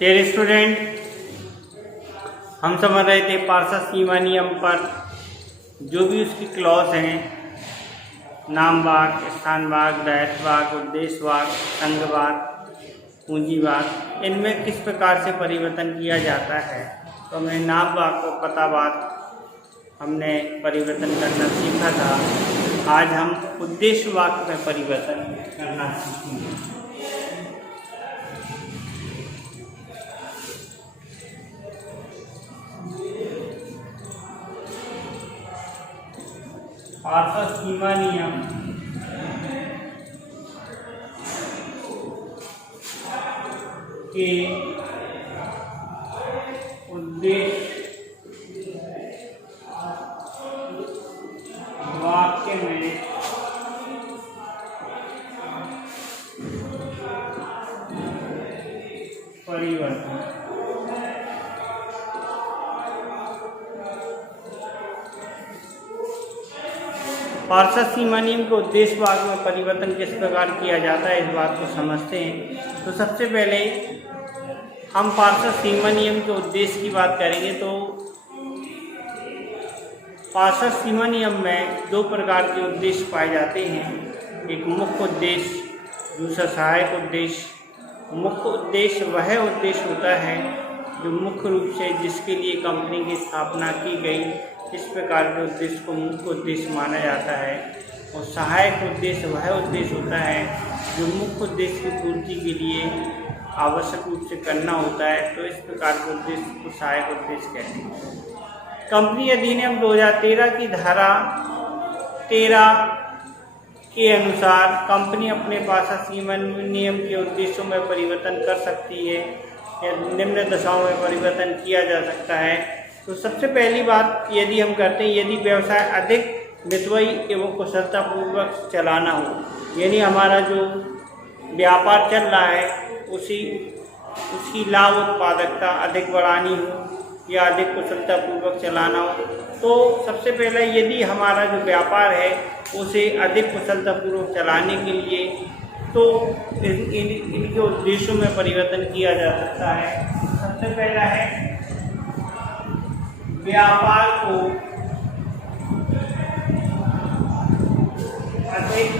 तेरे स्टूडेंट, हम समझ रहे थे पार्षद सीमा नियम पर जो भी उसकी क्लॉज हैं, नाम वाक, स्थान वाक, दायित्व वाक, उद्देश्य वाक, संघ वाक, पूंजी वाक, इनमें किस प्रकार से परिवर्तन किया जाता है। तो हमने नाम वाक और पता वाक हमने परिवर्तन करना सीखा था। आज हम उद्देश्य वाक में परिवर्तन करना सीखेंगे। पार्षद सीमा नियम के उद्देश्य वाक्य में परिवर्तन। पार्षद सीमा नियम के उद्देश्य वाक में परिवर्तन किस प्रकार किया जाता है, इस बात को समझते हैं। तो सबसे पहले हम पार्षद सीमा नियम के उद्देश्य की बात करेंगे। तो पार्षद सीमा नियम में दो प्रकार के उद्देश्य पाए जाते हैं, एक मुख्य उद्देश्य, दूसरा सहायक उद्देश्य। मुख्य उद्देश्य वह उद्देश्य होता है जो मुख्य रूप से जिसके लिए कंपनी की स्थापना की गई, इस प्रकार के उद्देश्य को मुख्य उद्देश्य माना जाता है। और सहायक उद्देश्य वह उद्देश्य होता है जो मुख्य उद्देश्य की पूर्ति के लिए आवश्यक रूप से करना होता है। तो इस प्रकार के उद्देश्य को सहायक उद्देश्य कहते हैं। कंपनी अधिनियम 2013 की धारा 13 के अनुसार कंपनी अपने पार्षद सीमा नियम के उद्देश्यों में परिवर्तन कर सकती है या निम्न दशाओं में परिवर्तन किया जा सकता है। तो सबसे पहली बात यदि हम करते हैं, यदि व्यवसाय अधिक मितव्ययी एवं कुशलतापूर्वक चलाना हो, यानी हमारा जो व्यापार चल रहा है उसकी लाभ उत्पादकता अधिक बढ़ानी हो या अधिक कुशलतापूर्वक चलाना हो, तो सबसे पहले यदि हमारा जो व्यापार है उसे अधिक कुशलतापूर्वक चलाने के लिए तो इनके उद्देश्यों में परिवर्तन किया जा सकता है। सबसे पहला है व्यापार को अधिक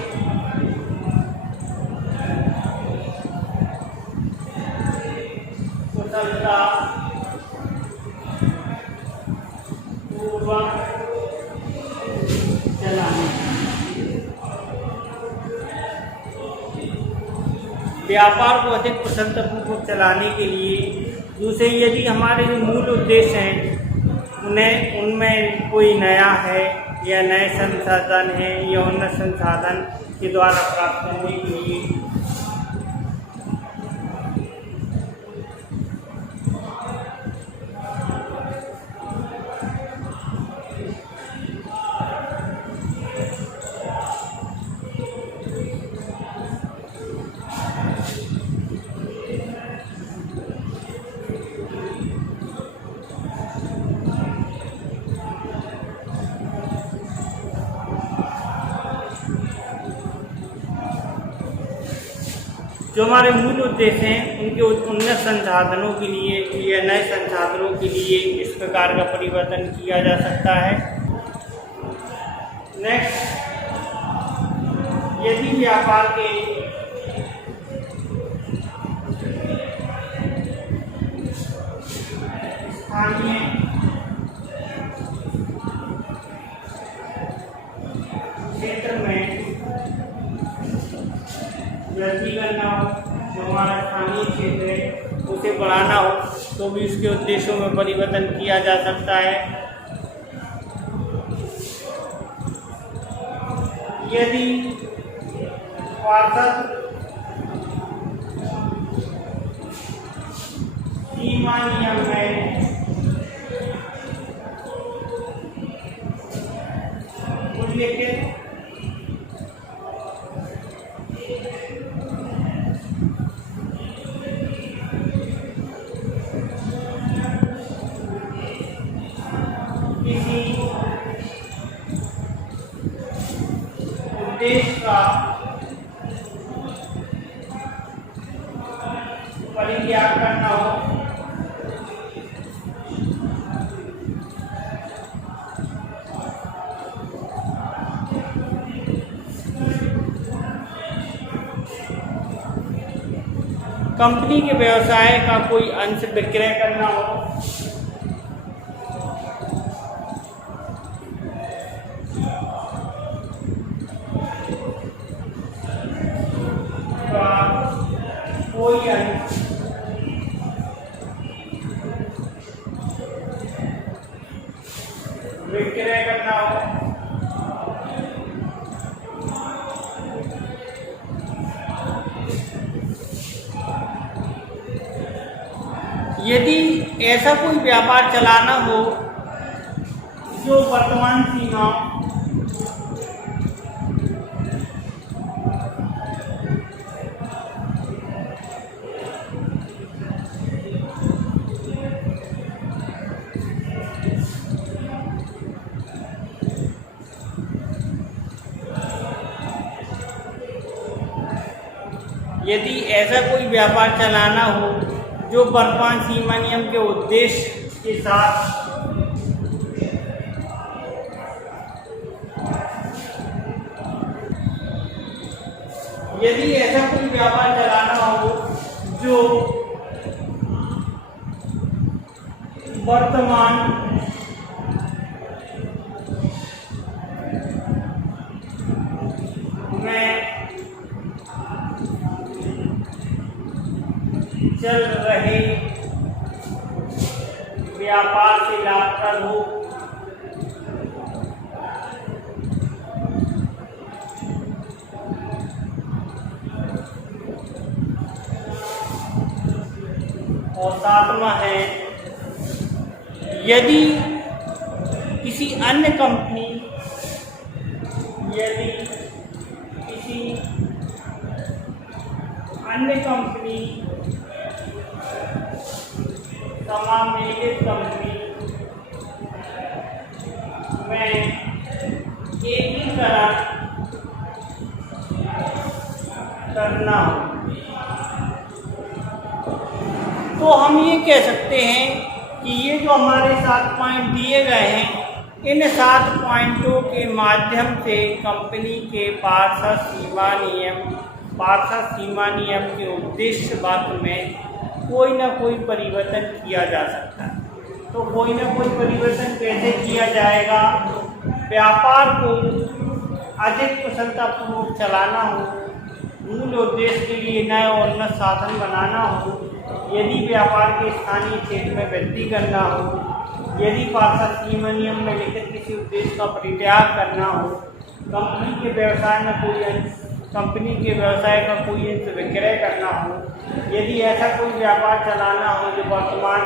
कुशलता पूर्वक चलाने। व्यापार को अधिक कुशलतापूर्वक चलाने के लिए दूसरे यदि हमारे जो मूल उद्देश्य हैं उनमें कोई नया है या नए संसाधन है या उन्नत संसाधन के द्वारा प्राप्त करने के लिए जो हमारे मूल उद्देश्य हैं उनके उन्नत संसाधनों के लिए या नए संसाधनों के लिए इस प्रकार का परिवर्तन किया जा सकता है। नेक्स्ट, यदि व्यापार के स्थानीय क्षेत्र में वृद्धि करना हो, जो हमारा स्थानीय क्षेत्र है उसे बढ़ाना हो, तो भी उसके उद्देश्यों में परिवर्तन किया जा सकता है। यदि पार्षद सीमा नियम में उल्लिखित उद्देश्य का परित्याग करना हो कंपनी के व्यवसाय का कोई अंश विक्रय करना हो, कोई अंश विक्रय करना हो, यदि ऐसा कोई व्यापार चलाना हो जो वर्तमान सीमा यदि ऐसा कोई व्यापार चलाना हो जो वर्तमान सीमा नियम के उद्देश्य के साथ यदि ऐसा कोई व्यापार चलाना हो जो वर्तमान में चल रहे व्यापार से लाभप्रद हो, और सातवां है यदि किसी अन्य कंपनी समामेलित कंपनी में एकीकरण करना हो, तो हम ये कह सकते हैं कि ये जो हमारे 7 पॉइंट दिए गए हैं, इन 7 पॉइंटों के माध्यम से कंपनी के पारदर्शी सीमा नियम के उद्देश्य वाक्य में कोई ना कोई परिवर्तन किया जा सकता है। तो कोई ना कोई परिवर्तन कैसे किया जाएगा? व्यापार को अधिक कुशलतापूर्वक चलाना हो, मूल उद्देश्य के लिए नए और उन्नत साधन बनाना हो, यदि व्यापार के स्थानीय क्षेत्र में वृद्धि करना हो, यदि पारदर्शी सीमा नियम में लिखित किसी उद्देश्य का परित्याग करना हो, कंपनी के व्यवसाय का कोई अंश विक्रय करना हो, यदि ऐसा कोई व्यापार चलाना हो जो वर्तमान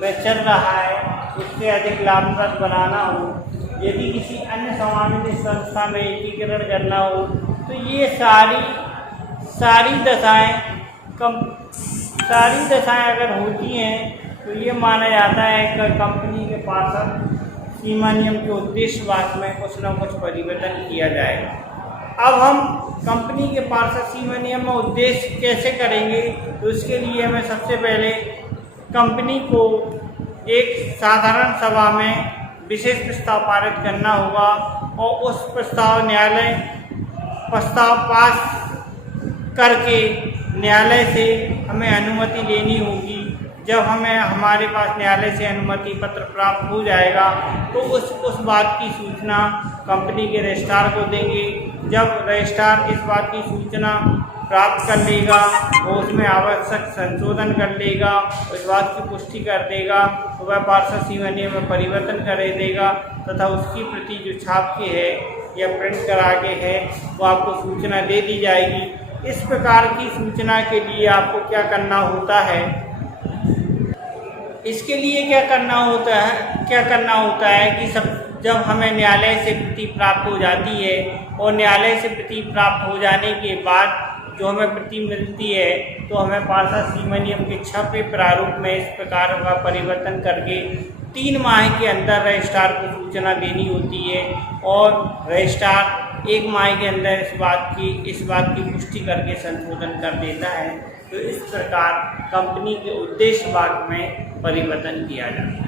में चल रहा है उससे अधिक लाभप्रद बनाना हो, यदि किसी अन्य समावेशी संस्था में एकीकरण करना हो, तो ये सारी दशाएं अगर होती हैं तो ये माना जाता है कि कंपनी के पारदर्शी सीमा नियम के उद्देश्य वाक्य में कुछ न कुछ परिवर्तन किया जाएगा। अब हम कंपनी के पारदर्शी सीमा नियम में उद्देश्य कैसे करेंगे? तो इसके लिए हमें सबसे पहले कंपनी को एक साधारण सभा में विशेष प्रस्ताव पारित करना होगा और उस न्यायालय प्रस्ताव पास करके न्यायालय से हमें अनुमति लेनी होगी। जब हमारे पास न्यायालय से अनुमति पत्र प्राप्त हो जाएगा तो उस बात की सूचना कंपनी के रजिस्ट्रार को देंगे। जब रजिस्ट्रार इस बात की सूचना प्राप्त कर लेगा वो उसमें आवश्यक संशोधन कर लेगा, इस बात की पुष्टि कर देगा तो वह पारदर्शी सीमा नियम में परिवर्तन कर देगा तथा उसकी प्रति जो छाप के है या प्रिंट करा के है वो आपको सूचना दे दी जाएगी। इस प्रकार की सूचना के लिए आपको क्या करना होता है? इसके लिए क्या करना होता है कि जब हमें न्यायालय से प्रति प्राप्त हो जाती है और न्यायालय से प्रति प्राप्त हो जाने के बाद जो हमें प्रति मिलती है तो हमें पारदर्शी सीमा नियम के छपे प्रारूप में इस प्रकार का परिवर्तन करके 3 माह के अंदर रजिस्ट्रार को सूचना देनी होती है और रजिस्ट्रार 1 माह के अंदर इस बात की पुष्टि करके संशोधन कर देता है। तो इस प्रकार कंपनी के उद्देश्य वाक्य में परिवर्तन किया जाता है।